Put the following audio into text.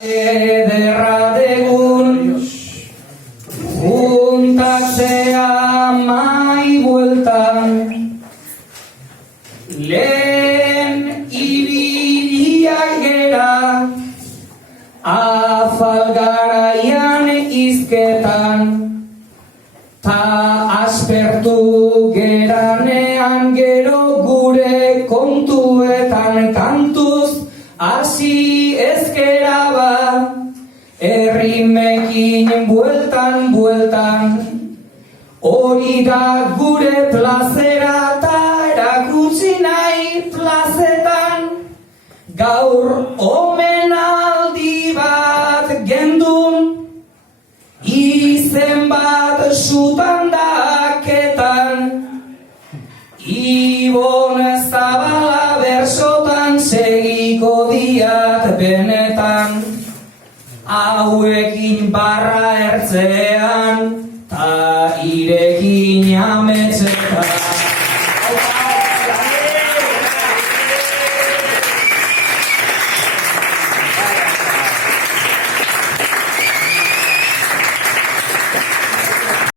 Ederra degun juntatzea mai bueltan, lehen ibiliak gera afalgaraian izketan, ta aspertu geranean gero gure kontuetan kantuz hasi ezkera ba, errimekin bueltan, hori da gure plazera ta erakutsi nahi plazetan, gaur omenaldi bat gendun, izen bat sutan daketan, Ibon Zabala bersotan segiko diat benetan, hauekin barra ertzean.